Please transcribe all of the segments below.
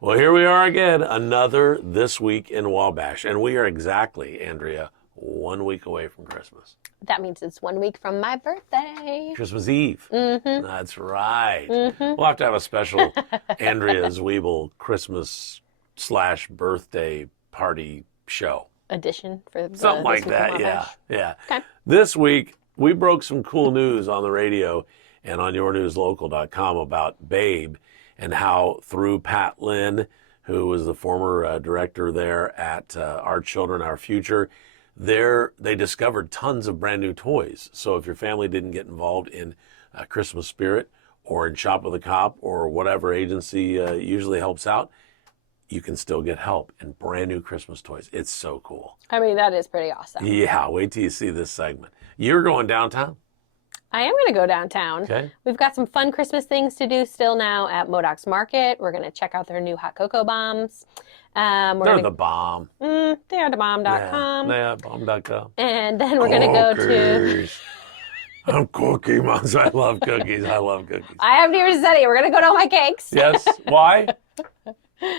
Well, here we are again, another This Week in Wabash. And we are exactly, Andrea, 1 week away from Christmas. That means it's 1 week from my birthday. Christmas Eve. Mm-hmm. That's right. Mm-hmm. We'll have to have a special Andrea Zweibel Christmas/birthday party show. Edition for the Something like This Week in that, yeah. Wabash. Yeah. Okay. This week, we broke some cool news on the radio and on yournewslocal.com about Babe and how through Pat Lynn, who was the former director there at Our Children, Our Future, they discovered tons of brand new toys. So if your family didn't get involved in Christmas Spirit or in Shop with a Cop or whatever agency usually helps out, you can still get help in brand new Christmas toys. It's so cool. I mean, that is pretty awesome. Yeah, wait till you see this segment. You're going downtown. I am going to go downtown. Okay. We've got some fun Christmas things to do still now at Modoc's Market. We're going to check out their new hot cocoa bombs. They're the bomb. They are the bomb.com. Yeah, bomb.com. And then we're going to go to... Cookies. I'm Cookie Monster. I love cookies. I love cookies. I haven't even said it. We're going to go to all my cakes. Yes. Why?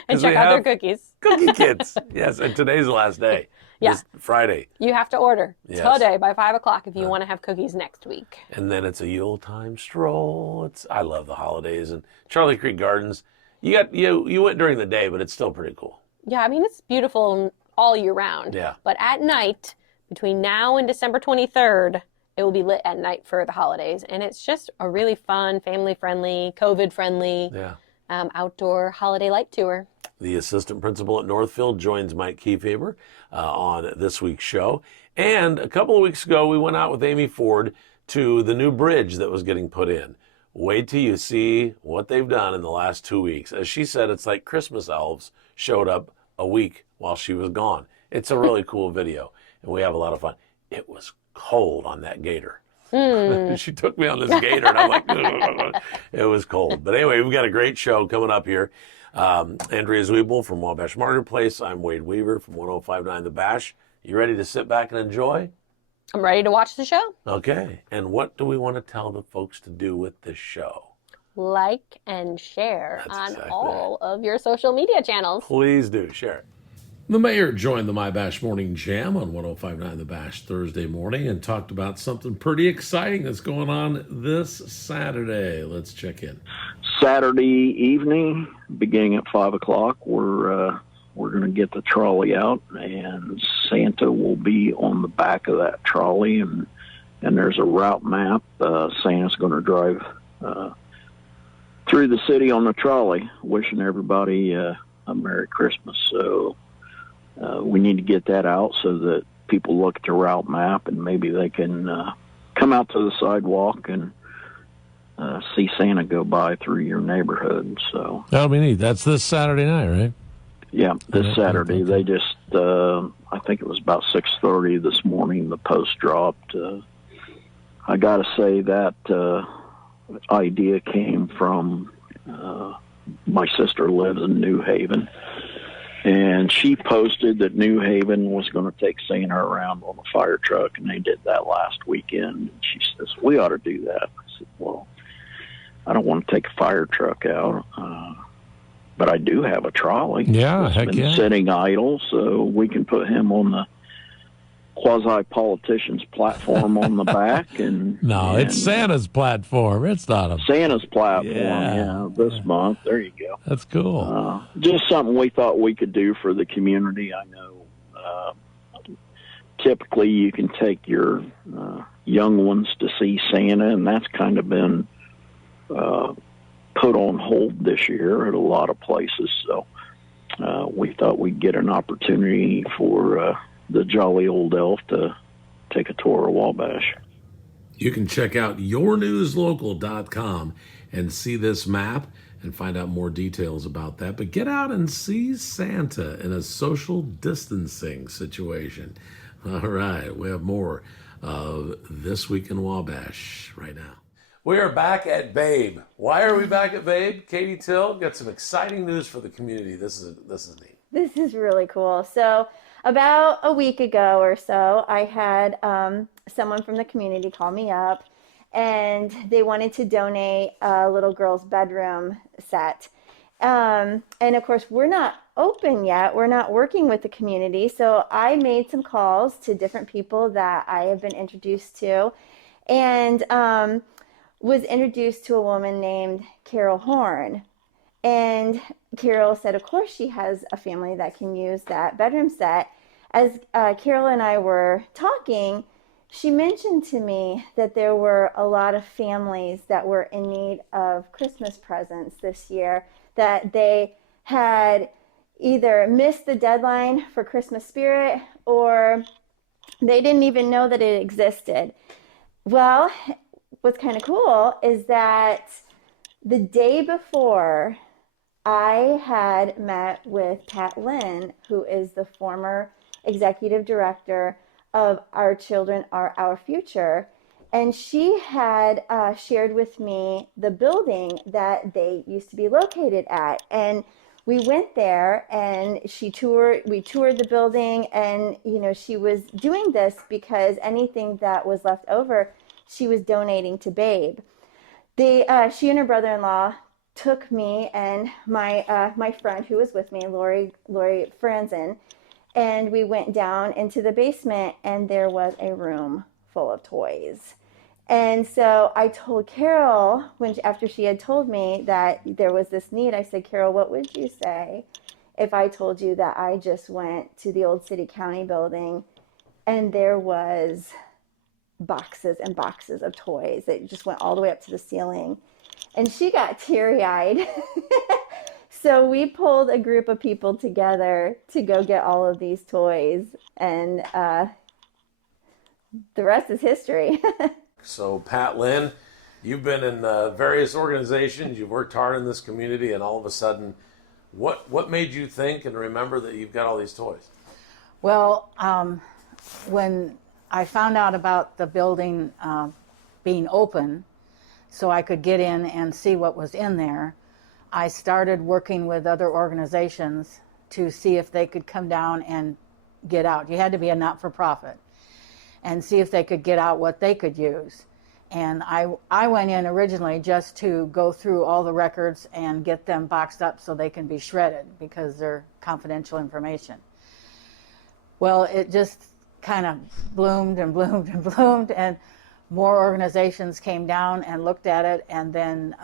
And check out their cookies. Cookie kits. Yes, and today's the last day. Yeah. This Friday. You have to order today by 5 o'clock if you Uh. want to have cookies next week. And then it's a Yuletime stroll. I love the holidays. And Charlie Creek Gardens, you went during the day, but it's still pretty cool. Yeah, I mean, it's beautiful all year round. Yeah. But at night, between now and December 23rd, it will be lit at night for the holidays. And it's just a really fun, family-friendly, COVID-friendly, outdoor holiday light tour. The assistant principal at Northfield joins Mike Kiefaber on this week's show. And a couple of weeks ago, we went out with Amy Ford to the new bridge that was getting put in. Wait till you see what they've done in the last 2 weeks. As she said, it's like Christmas elves showed up a week while she was gone. It's a really cool video, and we have a lot of fun. It was cold on that gator. She took me on this gator, and I'm like, ugh. It was cold. But anyway, we've got a great show coming up here. Andrea Zweibel from Wabash Marketplace. I'm Wade Weaver from 105.9 The Bash. You ready to sit back and enjoy? I'm ready to watch the show. Okay. And what do we want to tell the folks to do with this show? Like and share That's on exactly all of your social media channels. Please do. Share it. The mayor joined the My Bash Morning Jam on 105.9 The Bash Thursday morning and talked about something pretty exciting that's going on this Saturday. Let's check in. Saturday evening, beginning at 5 o'clock, we're going to get the trolley out, and Santa will be on the back of that trolley, and there's a route map. Santa's going to drive through the city on the trolley, wishing everybody a Merry Christmas. So we need to get that out so that people look at the route map and maybe they can come out to the sidewalk and see Santa go by through your neighborhood. So that'll be neat. That's this Saturday night, right? Yeah, this Saturday. They just, I think it was about 6:30 this morning, the post dropped. I got to say that idea came from my sister lives in New Haven, and she posted that New Haven was going to take Santa around on a fire truck, and they did that last weekend. And she says, we ought to do that. I said, well, I don't want to take a fire truck out, but I do have a trolley. Yeah, it's heck been yeah. sitting idle, so we can put him on the quasi-politician's platform on the back. And it's Santa's platform. It's not a Santa's platform, this month. There you go. That's cool. Just something we thought we could do for the community. I know typically you can take your young ones to see Santa, and that's kind of been put on hold this year at a lot of places. So we thought we'd get an opportunity for the jolly old elf to take a tour of Wabash. You can check out yournewslocal.com and see this map and find out more details about that. But get out and see Santa in a social distancing situation. All right, we have more of This Week in Wabash right now. We are back at Babe. Why are we back at Babe? Katie Till got some exciting news for the community. This is neat. This is really cool. So about a week ago or so, I had someone from the community call me up, and they wanted to donate a little girl's bedroom set. And of course, we're not open yet. We're not working with the community. So I made some calls to different people that I have been introduced to, and was introduced to a woman named Carol Horn. And Carol said, of course, she has a family that can use that bedroom set. As Carol and I were talking, she mentioned to me that there were a lot of families that were in need of Christmas presents this year, that they had either missed the deadline for Christmas Spirit or they didn't even know that it existed. Well, what's kind of cool is that the day before, I had met with Pat Lynn, who is the former executive director of Our Children Are Our Future. And she had shared with me the building that they used to be located at. And we went there and we toured the building, and, she was doing this because anything that was left over, she was donating to Babe. She and her brother-in-law took me and my friend who was with me, Lori Franzen, and we went down into the basement, and there was a room full of toys. And so I told Carol, after she had told me that there was this need, I said, Carol, what would you say if I told you that I just went to the old city county building and there was boxes and boxes of toys that just went all the way up to the ceiling? And she got teary-eyed. So we pulled a group of people together to go get all of these toys, and the rest is history. So, Pat Lynn, you've been in various organizations, you've worked hard in this community, and all of a sudden, what made you think and remember that you've got all these toys? Well, when I found out about the building being open, so I could get in and see what was in there, I started working with other organizations to see if they could come down and get out. You had to be a not-for-profit, and see if they could get out what they could use. And I went in originally just to go through all the records and get them boxed up so they can be shredded because they're confidential information. Well, it just kind of bloomed and bloomed and bloomed, and more organizations came down and looked at it, and then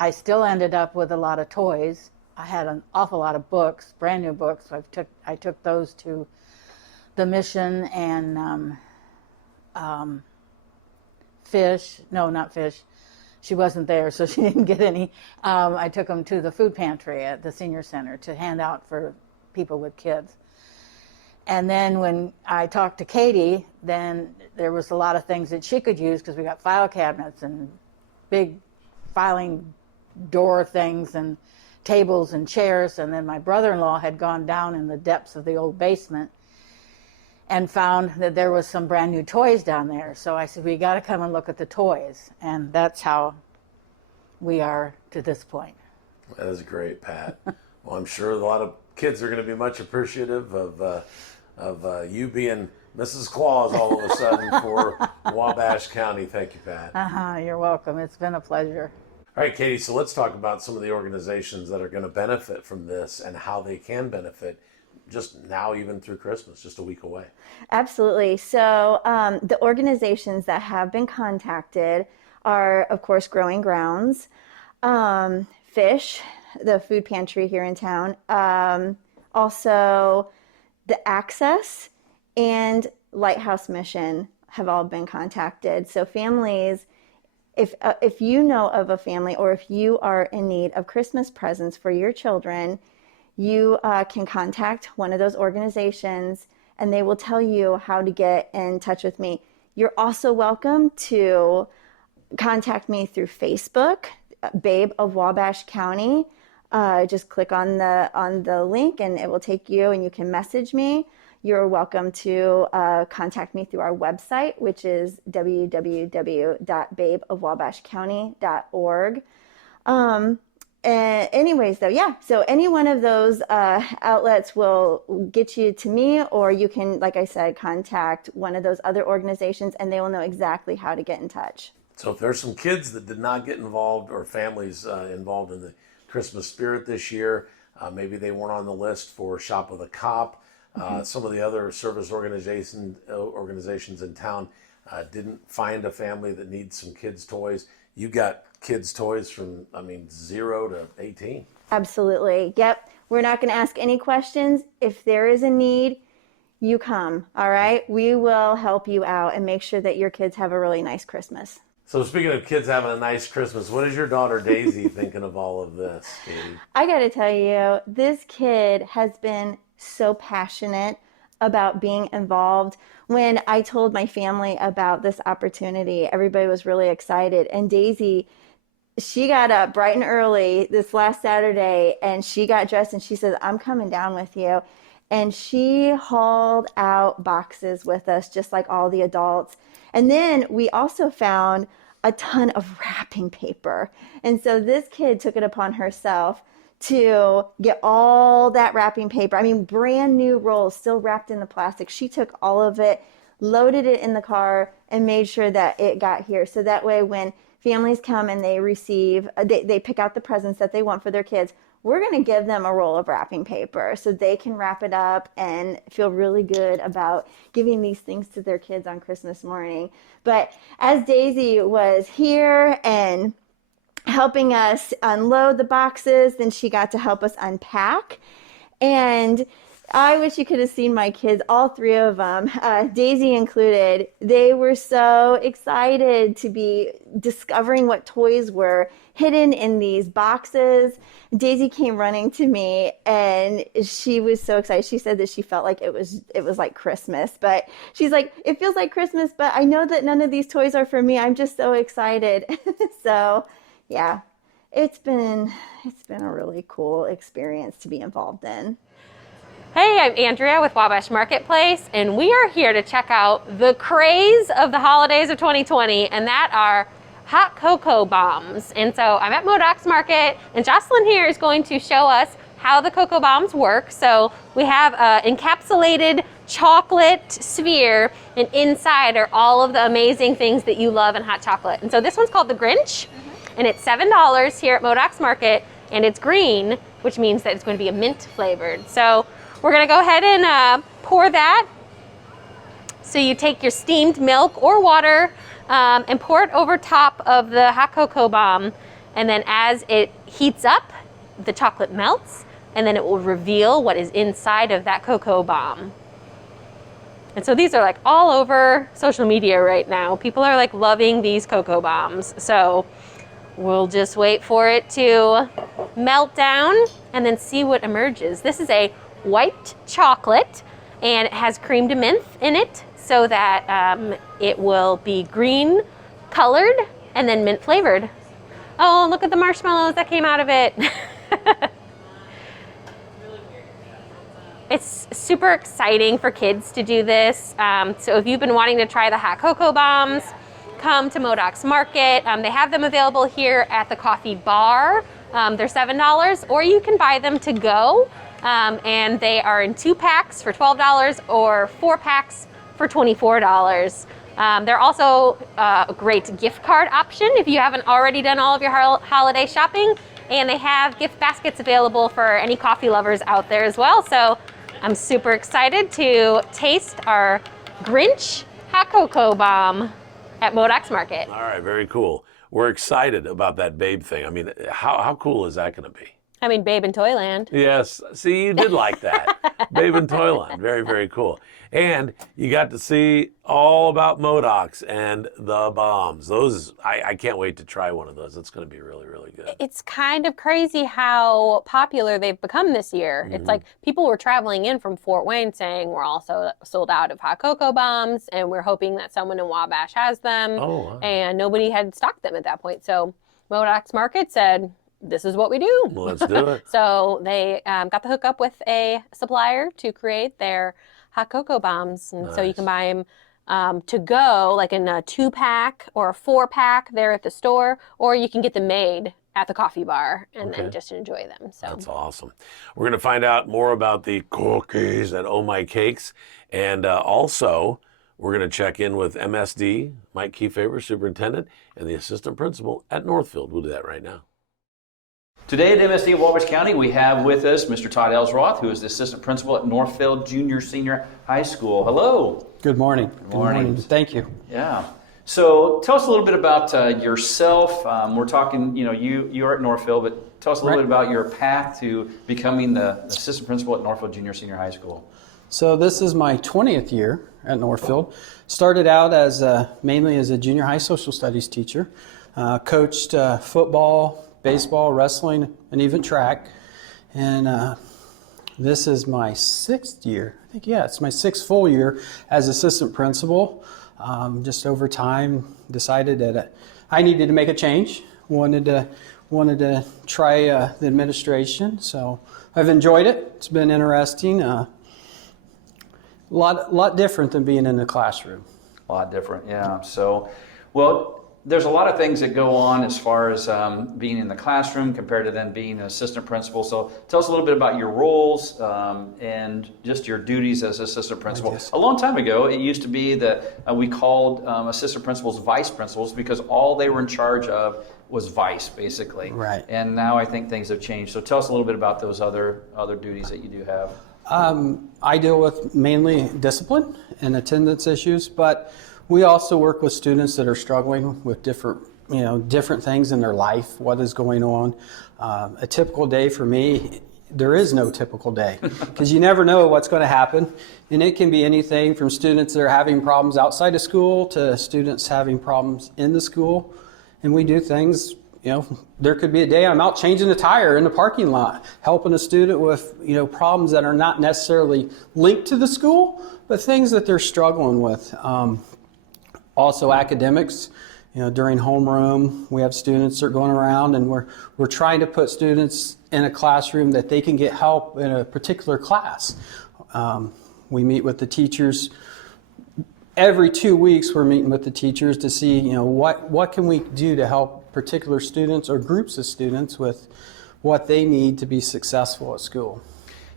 I still ended up with a lot of toys. I had an awful lot of books, brand new books. So I took those to the Mission and Fish. No, not Fish. She wasn't there, so she didn't get any. I took them to the food pantry at the senior center to hand out for people with kids. And then when I talked to Katie, then there was a lot of things that she could use because we got file cabinets and big filing door things and tables and chairs. And then my brother-in-law had gone down in the depths of the old basement and found that there was some brand new toys down there. So I said, we got to come and look at the toys. And that's how we are to this point. That is great, Pat. Well, I'm sure a lot of kids are going to be much appreciative of you being Mrs. Claus all of a sudden for Wabash County. Thank you, Pat. You're welcome. It's been a pleasure. All right, Katie, so let's talk about some of the organizations that are going to benefit from this and how they can benefit just now, even through Christmas, just a week away. Absolutely. So the organizations that have been contacted are, of course, Growing Grounds, Fish, the food pantry here in town, also the Access, and Lighthouse Mission have all been contacted. So families, if you know of a family or if you are in need of Christmas presents for your children, you can contact one of those organizations and they will tell you how to get in touch with me. You're also welcome to contact me through Facebook, Babe of Wabash County. Just click on the link and it will take you and you can message me. You're welcome to contact me through our website, which is www.babeofwabashcounty.org. Anyways, though, yeah. So any one of those outlets will get you to me, or you can, like I said, contact one of those other organizations and they will know exactly how to get in touch. So if there's some kids that did not get involved or families involved in the Christmas spirit this year. Maybe they weren't on the list for Shop with a Cop. Some of the other service organizations in town didn't find a family that needs some kids' toys. You got kids' toys from, 0 to 18. Absolutely. Yep. We're not going to ask any questions. If there is a need, you come. All right. We will help you out and make sure that your kids have a really nice Christmas. So speaking of kids having a nice Christmas, what is your daughter Daisy thinking of all of this, Katie? I got to tell you, this kid has been so passionate about being involved. When I told my family about this opportunity, everybody was really excited. And Daisy, she got up bright and early this last Saturday and she got dressed and she says, I'm coming down with you. And she hauled out boxes with us, just like all the adults. And then we also found a ton of wrapping paper. And so this kid took it upon herself to get all that wrapping paper. Brand new rolls, still wrapped in the plastic. She took all of it, loaded it in the car, and made sure that it got here. So that way when families come and they receive, they pick out the presents that they want for their kids, we're going to give them a roll of wrapping paper so they can wrap it up and feel really good about giving these things to their kids on Christmas morning. But as Daisy was here and helping us unload the boxes, then she got to help us unpack. And I wish you could have seen my kids, all three of them, Daisy included. They were so excited to be discovering what toys were hidden in these boxes. Daisy came running to me and she was so excited. She said that she felt like it was like Christmas, but she's like, it feels like Christmas, but I know that none of these toys are for me. I'm just so excited. So yeah, it's been a really cool experience to be involved in. Hey, I'm Andrea with Wabash Marketplace, and we are here to check out the craze of the holidays of 2020, and that are hot cocoa bombs. And so I'm at Modocs Market, and Jocelyn here is going to show us how the cocoa bombs work. So we have an encapsulated chocolate sphere, and inside are all of the amazing things that you love in hot chocolate. And so this one's called the Grinch, and it's $7 here at Modocs Market, and it's green, which means that it's going to be a mint flavored. So we're gonna go ahead and pour that. So you take your steamed milk or water and pour it over top of the hot cocoa bomb. And then as it heats up, the chocolate melts, and then it will reveal what is inside of that cocoa bomb. And so these are like all over social media right now. People are like loving these cocoa bombs. So we'll just wait for it to melt down and then see what emerges. This is a white chocolate, and it has cream de menthe in it so that it will be green colored and then mint flavored. Oh, look at the marshmallows that came out of it. It's super exciting for kids to do this. So if you've been wanting to try the hot cocoa bombs, come to Modocs Market. They have them available here at the coffee bar. They're $7, or you can buy them to go. And they are in 2 packs for $12 or 4 packs for $24. They're also a great gift card option if you haven't already done all of your holiday shopping. And they have gift baskets available for any coffee lovers out there as well. So I'm super excited to taste our Grinch hot cocoa bomb at Modocs Market. All right, very cool. We're excited about that Babe thing. How cool is that going to be? Babe in Toyland. Yes. See, you did like that. Babe in Toyland. Very, very cool. And you got to see all about Modocs and the bombs. Those, I can't wait to try one of those. It's going to be really, really good. It's kind of crazy how popular they've become this year. It's like people were traveling in from Fort Wayne saying we're also sold out of hot cocoa bombs, and we're hoping that someone in Wabash has them. Oh, wow. And nobody had stocked them at that point. So Modocs Market said, this is what we do. Well, let's do it. So they got the hookup with a supplier to create their hot cocoa bombs. And so you can buy them to go, like in a 2-pack or a 4-pack there at the store, or you can get them made at the coffee bar and then just enjoy them. So that's awesome. We're going to find out more about the cookies at Oh My Cakes. And also, we're going to check in with MSD, Mike Kefauver, superintendent, and the assistant principal at Northfield. We'll do that right now. Today at MSD Wabash County, we have with us Mr. Todd Ellsroth, who is the assistant principal at Northfield Junior Senior High School. Hello. Good morning. Good morning. Thank you. Yeah. So tell us a little bit about yourself. We're talking, you're at Northfield, but tell us a little bit about your path to becoming the assistant principal at Northfield Junior Senior High School. So this is my 20th year at Northfield. Started out as mainly as a junior high social studies teacher. Coached football, baseball, wrestling, and even track. And this is my 6th year. I think, it's my 6th full year as assistant principal. Just over time, decided that I needed to make a change. Wanted to try the administration. So I've enjoyed it. It's been interesting. A lot different than being in the classroom. A lot different, yeah. So, well, there's a lot of things that go on as far as being in the classroom compared to then being an assistant principal. So tell us a little bit about your roles and just your duties as assistant principal. A long time ago, it used to be that we called assistant principals vice principals because all they were in charge of was vice, basically. Right. And now I think things have changed. So tell us a little bit about those other duties that you do have. I deal with mainly discipline and attendance issues, but we also work with students that are struggling with different things in their life, what is going on. A typical day for me, there is no typical day because you never know what's going to happen. And it can be anything from students that are having problems outside of school to students having problems in the school. And we do things, there could be a day I'm out changing a tire in the parking lot, helping a student with, problems that are not necessarily linked to the school, but things that they're struggling with. Also academics, during homeroom, we have students that are going around and we're trying to put students in a classroom that they can get help in a particular class. We meet with the teachers. Every 2 weeks we're meeting with the teachers to see, what can we do to help particular students or groups of students with what they need to be successful at school.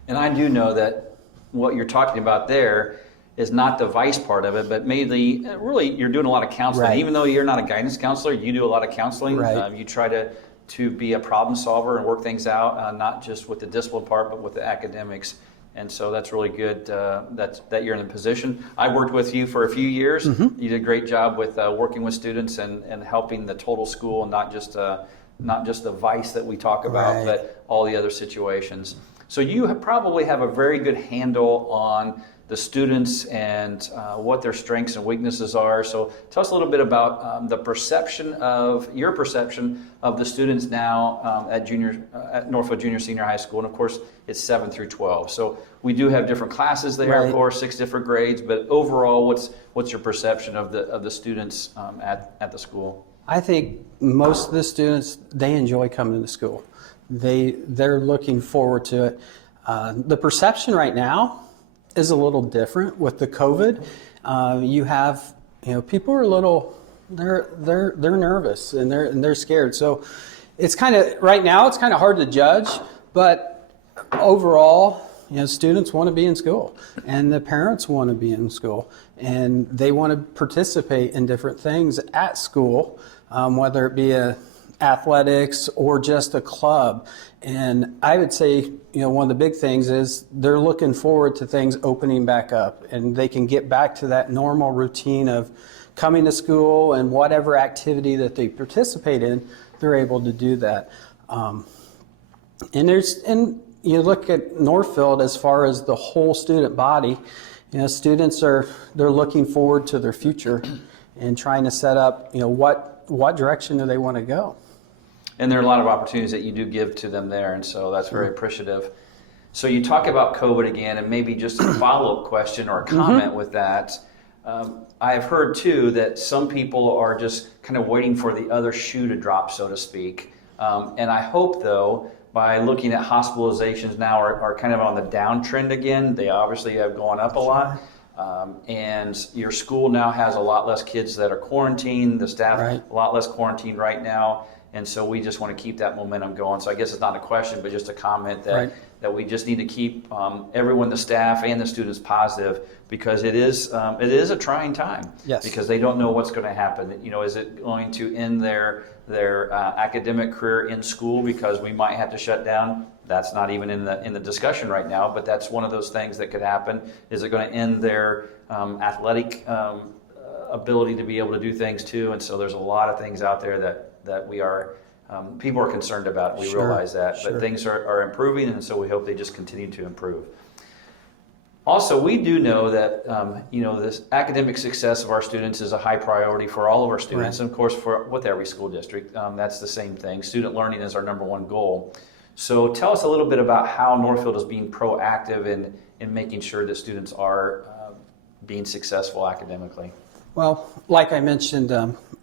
And I do know that what you're talking about there is not the vice part of it, but mainly, really, you're doing a lot of counseling. Right. Even though you're not a guidance counselor, you do a lot of counseling. Right. You try to be a problem solver and work things out, not just with the discipline part, but with the academics. And so that's really good that you're in the position. I worked with you for a few years. Mm-hmm. You did a great job with working with students and helping the total school, and not just the vice that we talk about, but all the other situations. So you probably have a very good handle on the students and what their strengths and weaknesses are. So tell us a little bit about your perception of the students now at Northfield Junior Senior High School. And of course, it's 7 through 12. So we do have different classes there, of course, 6 different grades. But overall, what's your perception of the students at the school? I think most of the students, they enjoy coming to school. They're looking forward to it. The perception right now is a little different with the COVID. You have, people are a little, they're nervous and they're scared. So it's right now it's kind of hard to judge, but overall, students want to be in school and the parents want to be in school and they want to participate in different things at school, whether it be athletics or just a club. And I would say, one of the big things is they're looking forward to things opening back up and they can get back to that normal routine of coming to school and whatever activity that they participate in, they're able to do that. And you look at Northfield as far as the whole student body, students they're looking forward to their future and trying to set up, what direction do they want to go. And there are a lot of opportunities that you do give to them there, and so that's very appreciative. So you talk about COVID again, and maybe just a follow-up question or a comment with that. I have heard, too, that some people are just kind of waiting for the other shoe to drop, so to speak. And I hope, though, by looking at hospitalizations now are kind of on the downtrend again. They obviously have gone up a lot. And your school now has a lot less kids that are quarantined, the staff a lot less quarantined right now. And so we just want to keep that momentum going. So I guess it's not a question, but just a comment that, Right. that we just need to keep everyone, the staff and the students, positive, because it is a trying time. Yes. Because they don't know what's going to happen. Is it going to end their academic career in school because we might have to shut down? That's not even in the discussion right now, but that's one of those things that could happen. Is it going to end their athletic ability to be able to do things too? And so there's a lot of things out there that we are people are concerned about. We Sure, realize that, sure. but things are improving, and so we hope they just continue to improve. Also, we do know that this academic success of our students is a high priority for all of our students, Right. and of course with every school district. That's the same thing. Student learning is our number one goal. So tell us a little bit about how Northfield is being proactive in making sure that students are being successful academically. Well, like I mentioned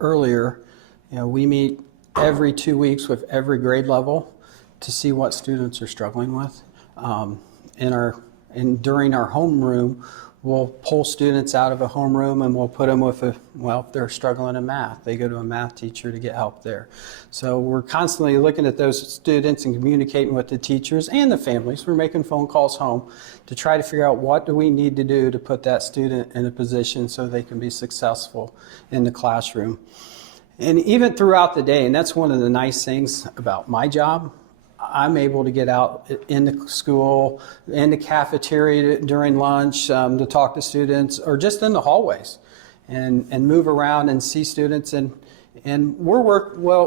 earlier, we meet every 2 weeks with every grade level to see what students are struggling with. During our homeroom, we'll pull students out of a homeroom and we'll put them with if they're struggling in math, they go to a math teacher to get help there. So we're constantly looking at those students and communicating with the teachers and the families. We're making phone calls home to try to figure out what do we need to do to put that student in a position so they can be successful in the classroom. And even throughout the day, and that's one of the nice things about my job, I'm able to get out in the school, in the cafeteria during lunch to talk to students, or just in the hallways and move around and see students. And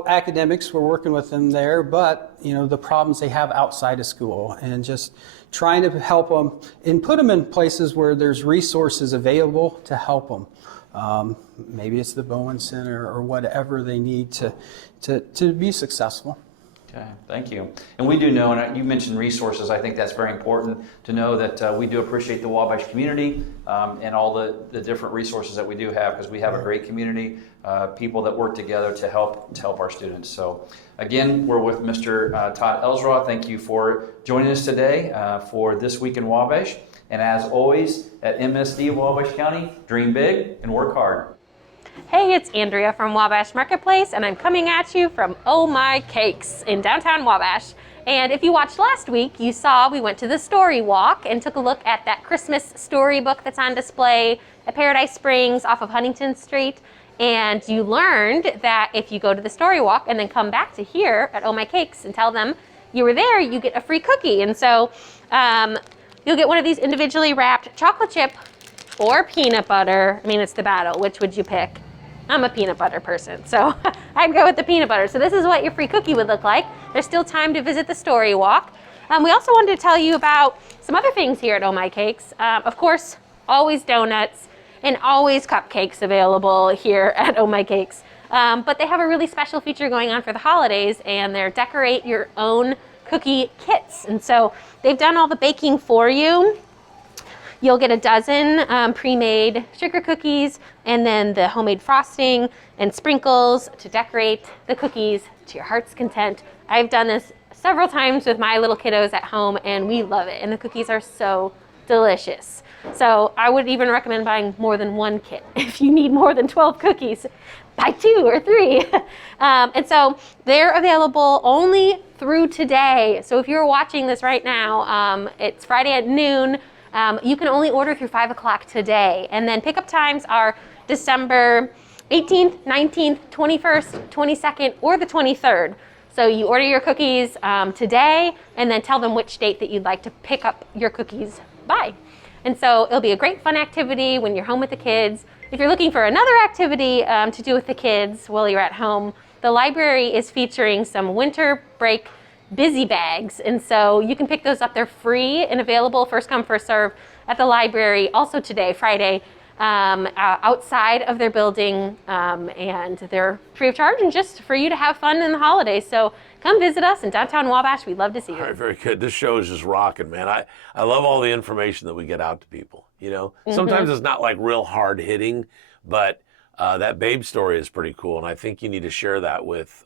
academics, we're working with them there, but the problems they have outside of school, and just trying to help them and put them in places where there's resources available to help them. Maybe it's the Bowen Center or whatever they need to be successful. Okay, thank you. And we do know, and you mentioned resources, I think that's very important to know that we do appreciate the Wabash community and all the different resources that we do have, because we have a great community, people that work together to help our students. So again, we're with Mr. Todd Elsraw. Thank you for joining us today for This Week in Wabash. And as always, at MSD Wabash County, dream big and work hard. Hey, it's Andrea from Wabash Marketplace, and I'm coming at you from Oh My Cakes in downtown Wabash. And if you watched last week, you saw we went to the Story Walk and took a look at that Christmas storybook that's on display at Paradise Springs off of Huntington Street. And you learned that if you go to the Story Walk and then come back to here at Oh My Cakes and tell them you were there, you get a free cookie. And so you'll get one of these individually wrapped chocolate chip or peanut butter. I mean, it's the battle. Which would you pick? I'm a peanut butter person, so I'd go with the peanut butter. So this is what your free cookie would look like. There's still time to visit the Story Walk. We also wanted to tell you about some other things here at Oh My Cakes. Of course, always donuts and always cupcakes available here at Oh My Cakes. But they have a really special feature going on for the holidays, and they're decorate your own cookie kits. And so they've done all the baking for you. You'll get a dozen pre-made sugar cookies and then the homemade frosting and sprinkles to decorate the cookies to your heart's content. I've done this several times with my little kiddos at home, and we love it. And the cookies are so delicious. So I would even recommend buying more than one kit. If you need more than 12 cookies, buy 2 or 3. And so they're available only through today. So if you're watching this right now, it's Friday at noon. You can only order through 5 o'clock today. And then pickup times are December 18th, 19th, 21st, 22nd, or the 23rd. So you order your cookies today and then tell them which date that you'd like to pick up your cookies by. And so it'll be a great fun activity when you're home with the kids. If you're looking for another activity to do with the kids while you're at home, the library is featuring some winter break busy bags, and so you can pick those up. They're free and available, first come, first serve, at the library also today, Friday, outside of their building, and they're free of charge and just for you to have fun in the holidays. So come visit us in downtown Wabash. We'd love to see you. All right, very good. This show is just rocking, man. I love all the information that we get out to people. Sometimes it's not like real hard hitting, but that babe story is pretty cool, and I think you need to share that with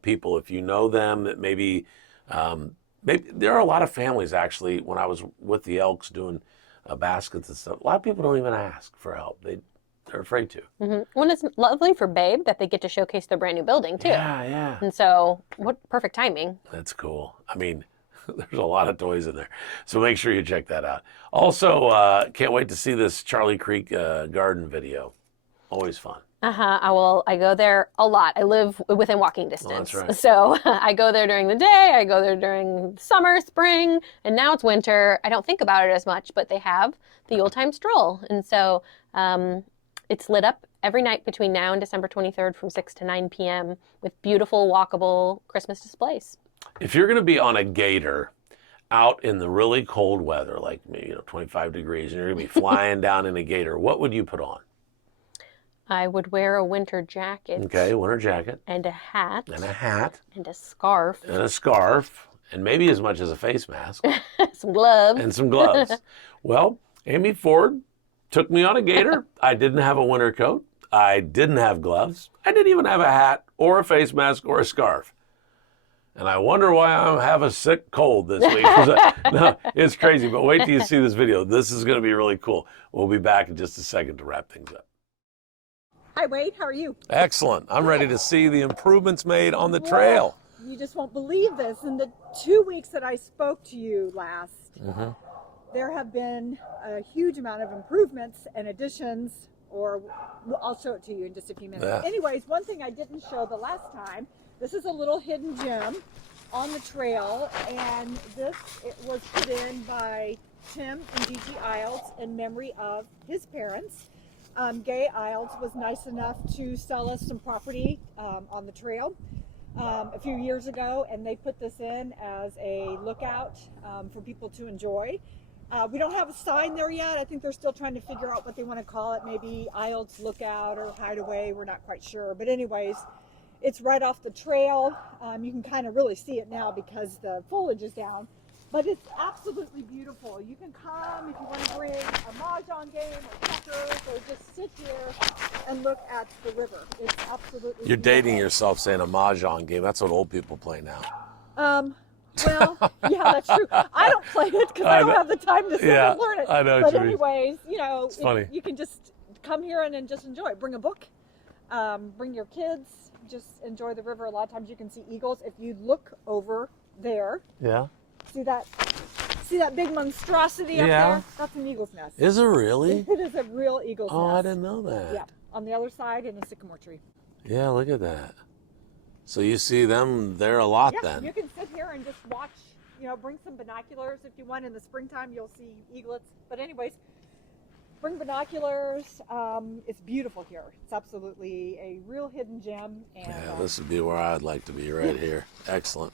people if you know them. That maybe there are a lot of families, actually. When I was with the Elks doing baskets and stuff, a lot of people don't even ask for help. they're afraid to. Mm-hmm. Well, it's lovely for Babe that they get to showcase their brand new building too. Yeah. And so, what perfect timing. That's cool. I mean, there's a lot of toys in there. So make sure you check that out. Also, can't wait to see this Charlie Creek garden video. Always fun. I go there a lot. I live within walking distance. That's right. So I go there during the day. I go there during summer, spring, and now it's winter. I don't think about it as much, but they have the old time stroll. And so it's lit up every night between now and December 23rd from 6 to 9 p.m. with beautiful, walkable Christmas displays. If you're going to be on a gator out in the really cold weather, like 25 degrees, and you're going to be flying down in a gator, what would you put on? I would wear a winter jacket. Okay, winter jacket. And a hat. And a hat. And a scarf. And a scarf. And maybe as much as a face mask. Some gloves. And some gloves. Well, Amy Ford took me on a gator. I didn't have a winter coat. I didn't have gloves. I didn't even have a hat or a face mask or a scarf. And I wonder why I have a sick cold this week. No, it's crazy, but wait till you see this video. This is going to be really cool. We'll be back in just a second to wrap things up. Hi, Wade. How are you? Excellent. I'm ready to see the improvements made on the trail. You just won't believe this. In the 2 weeks that I spoke to you last, there have been a huge amount of improvements and additions, or I'll show it to you in just a few minutes. Yeah. Anyways, one thing I didn't show the last time, this is a little hidden gem on the trail, and it was put in by Tim and Gigi Iles in memory of his parents. Gay Iles was nice enough to sell us some property on the trail a few years ago, and they put this in as a lookout for people to enjoy. We don't have a sign there yet. I think they're still trying to figure out what they want to call it. Maybe Iles Lookout or Hideaway. We're not quite sure. But anyways, it's right off the trail. You can kind of really see it now because the foliage is down. But it's absolutely beautiful. You can come if you want to bring a mahjong game or checkers, or just sit here and look at the river. It's absolutely You're beautiful. dating yourself saying a mahjong game. That's what old people play now. Well, yeah, that's true. I don't play it because I don't have the time to sit and learn it. I know But what you mean. anyways, It's funny. You can just come here and just enjoy. Bring a book, bring your kids, just enjoy the river. A lot of times you can see eagles. If you look over there, see that big monstrosity up there? That's an eagle's nest. Is it really? It is a real eagle's nest. Oh, I didn't know that. Yeah, on the other side in a sycamore tree. Yeah, look at that. So you see them there a lot Yeah, then? you can sit here and just watch, bring some binoculars if you want. In the springtime, you'll see eaglets. But anyways, bring binoculars. It's beautiful here. It's absolutely a real hidden gem. And, Yeah, this would be where I'd like to be, right here. Excellent.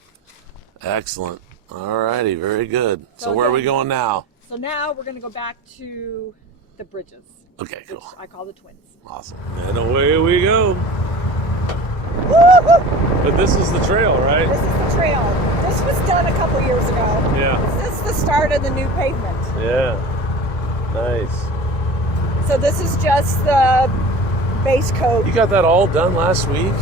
Excellent. All righty, very good. So where are we going now? So now we're going to go back to the bridges. Okay, cool. Which I call the twins. Awesome. And away we go. Woo-hoo! But this is the trail, right? This is the trail. This was done a couple years ago. Yeah. This is the start of the new pavement. Yeah. Nice. So this is just the base coat. You got that all done last week?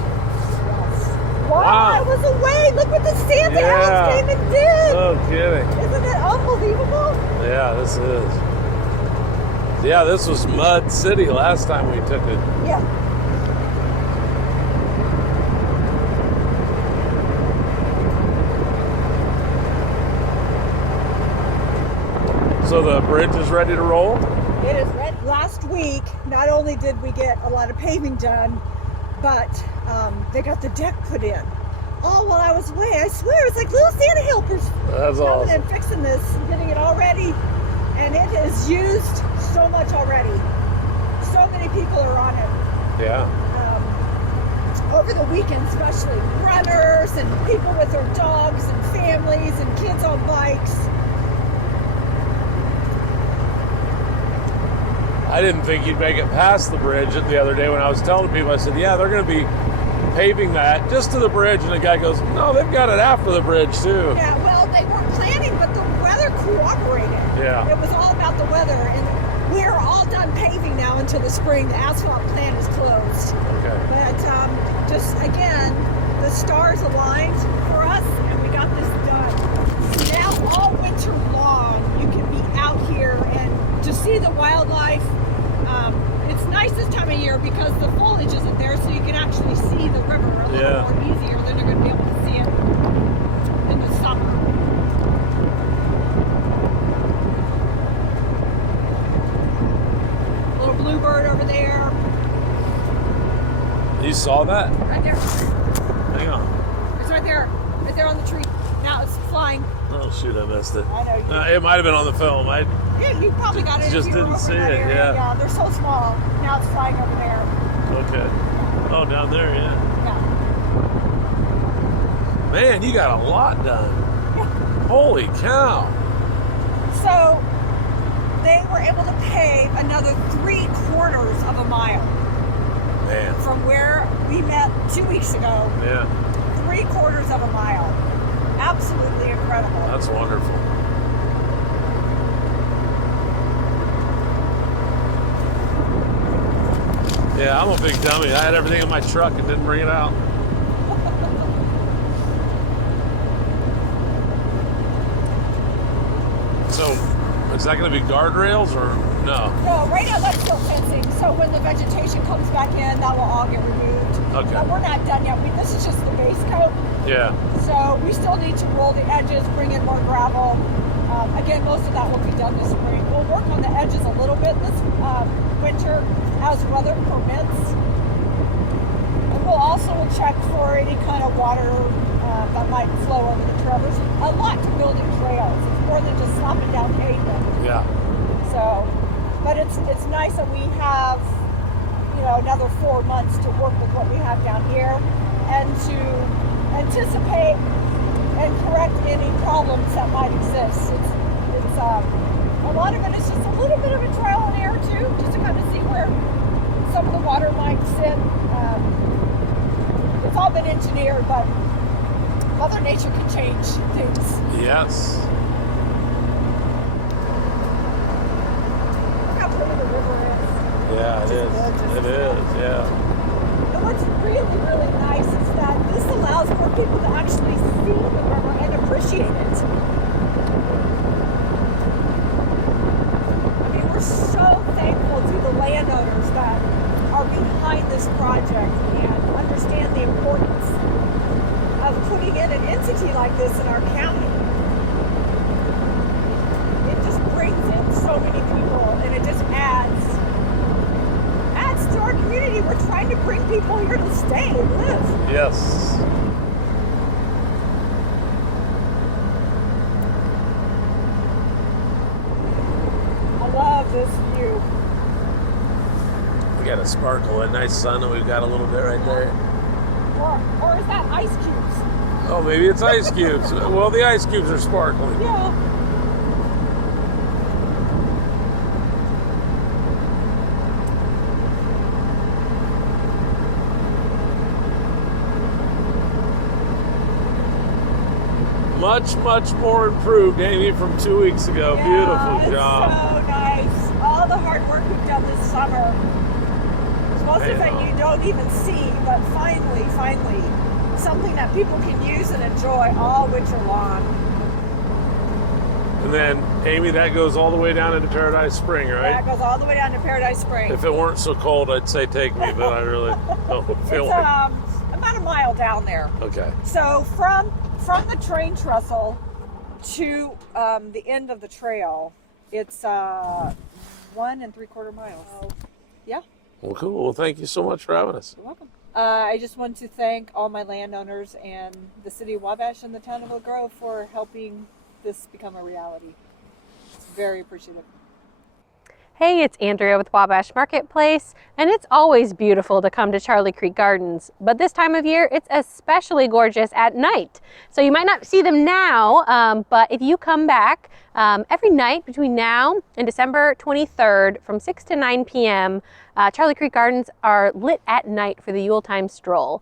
Wow, I was away. Look what the Santa Elves came and did. Oh, kidding. Isn't it unbelievable? Yeah, this is. Yeah, this was Mud City last time we took it. Yeah. So the bridge is ready to roll? It is ready. Last week, not only did we get a lot of paving done, but they got the deck put in. All while I was away. I swear, it's like little Santa helpers That's coming awesome. and fixing this and getting it all ready. And it is used so much already. So many people are on it. Yeah. Over the weekend, especially runners and people with their dogs and families and kids on bikes. I didn't think you'd make it past the bridge the other day when I was telling people. I said, yeah, they're going to be paving that just to the bridge. And the guy goes, no, they've got it after the bridge, too. Yeah, well, they weren't planning, but the weather cooperated. Yeah. It was all about the weather. And we're all done paving now until the spring. The asphalt plant is closed. Okay. But just, again, the stars aligned for us, and we got this done. Now, all winter long, you can be out here and to see the wildlife. It's nice this time of You saw that? Right there. Hang on. It's right there. Right there on the tree. Now it's flying. Oh shoot, I missed it. I know. It might have been on the film. Yeah, you probably got it. Just if you were didn't over see in that it, area. yeah. Yeah, they're so small. Now it's flying over there. Okay. Oh, down there, yeah. Yeah. Man, you got a lot done. Yeah. Holy cow. So they were able to pave another 3/4 of a mile Man. from where we met 2 weeks ago. Yeah. 3/4 of a mile. Absolutely incredible. That's wonderful. Yeah, I'm a big dummy. I had everything in my truck and didn't bring it out. So, is that going to be guardrails or no? No, right now that's still fencing. So when the vegetation comes back in, that will all get removed. Okay. But we're not done yet. This is just the base coat. Yeah. So we still need to roll the edges, bring in more gravel. Again, most of that will be done this spring. We'll work on the edges a little bit this winter as weather permits. And we'll also check for any kind of water that might flow over the trail. There's a lot to building trails. It's more than just slapping down pavement. Yeah. So, but it's nice that we have, another 4 months to work with what we have down here and to anticipate and correct any problems that might exist. It's a lot of it is just a little bit of a trial and error too, just to kind of see where some of the water might sit. It's all been engineered, but Mother Nature can change things. Yes. Look how pretty the river is. Yeah, it is. It is, yeah. And what's really, really nice is that this allows more people to actually see the river and appreciate it. I mean, we're so thankful to the landowners that are behind this project and understand the importance of putting in an entity like this in our county. It just brings in so many people and it just adds to our community. We're trying to bring people here to stay and live. Yes. I love this view. We got a sparkle, a nice sun that we've got a little bit right there. Or is that ice cubes? Oh, maybe it's ice cubes. Well, the ice cubes are sparkling. Yeah. Much, much more improved, Amy, from 2 weeks ago. Yeah, Beautiful job. So nice. All the hard work we've done this summer. Most of it you don't even see, but finally, something that people can use and enjoy all winter long. And then, Amy, that goes all the way down into Paradise Spring, right? That goes all the way down to Paradise Spring. If it weren't so cold, I'd say take me, but I really don't feel It's like about a mile down there. Okay. So from the train trestle to the end of the trail, it's 1 3/4 miles. Yeah. Well, cool. Well, thank you so much for having us. You're welcome. I just want to thank all my landowners and the city of Wabash and the town of Oak Grove for helping this become a reality. It's very appreciative. Hey, it's Andrea with Wabash Marketplace, and it's always beautiful to come to Charlie Creek Gardens, but this time of year it's especially gorgeous at night. So you might not see them now, but if you come back every night between now and December 23rd from 6 to 9 p.m., Charlie Creek Gardens are lit at night for the Yuletime stroll.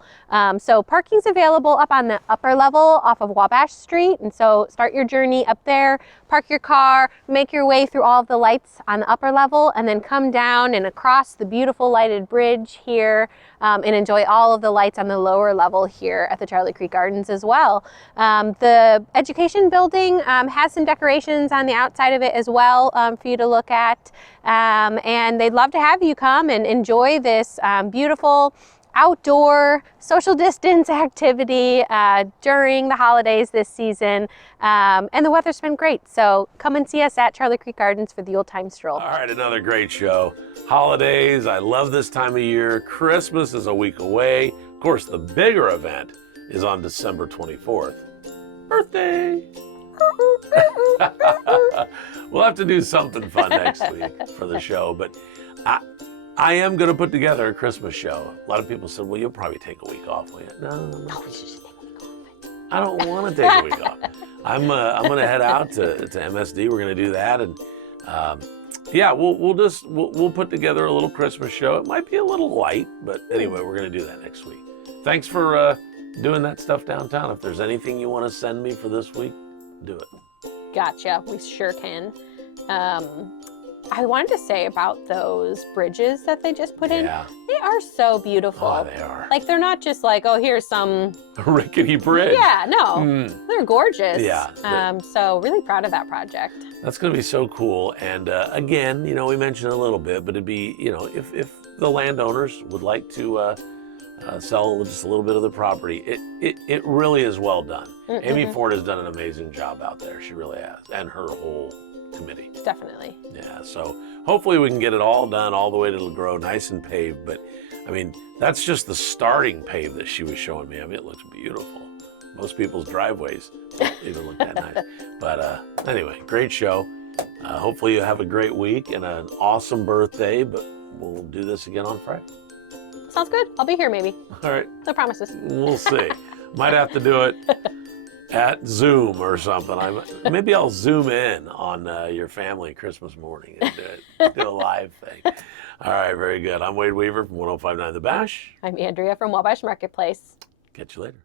So parking's available up on the upper level off of Wabash Street, and so start your journey up there, park your car, make your way through all of the lights on the upper level, and then come down and across the beautiful lighted bridge here and enjoy all of the lights on the lower level here at the Charlie Creek Gardens as well. The education building has some decorations on the outside of it as well for you to look at, and they'd love to have you come and enjoy this beautiful outdoor social distance activity during the holidays this season. And the weather's been great. So come and see us at Charlie Creek Gardens for the old time stroll. All right, another great show. Holidays, I love this time of year. Christmas is a week away. Of course, the bigger event is on December 24th. Birthday! We'll have to do something fun next week for the show, but I am going to put together a Christmas show. A lot of people said, well, you'll probably take a week off. Will you? No, We should just take a week off. I don't want to take a week off. I'm going to head out to MSD. We're going to do that, and yeah, we'll put together a little Christmas show. It might be a little light, but anyway, we're going to do that next week. Thanks for doing that stuff downtown. If there's anything you want to send me for this week, do it. Gotcha. We sure can. I wanted to say about those bridges that they just put in. They are so beautiful. Oh, they are. Like, they're not just like, oh, here's some a rickety bridge. Yeah, no. They're gorgeous. Yeah. So really proud of that project. That's going to be so cool. And again, we mentioned a little bit, but it'd be, if the landowners would like to sell just a little bit of the property, it really is well done. Mm-hmm. Amy Ford has done an amazing job out there. She really has. And her whole committee. Definitely. Yeah, so hopefully we can get it all done all the way to LeGros, nice and paved. But I mean, that's just the starting pave that she was showing me. I mean, it looks beautiful. Most people's driveways don't even look that nice. But anyway, great show. Hopefully you have a great week and an awesome birthday, but we'll do this again on Friday. Sounds good. I'll be here maybe. All right. No promises. We'll see. Might have to do it at Zoom or something. Maybe I'll zoom in on your family Christmas morning and do a live thing. All right, very good. I'm Wade Weaver from 105.9 The Bash. I'm Andrea from Wabash Marketplace. Catch you later.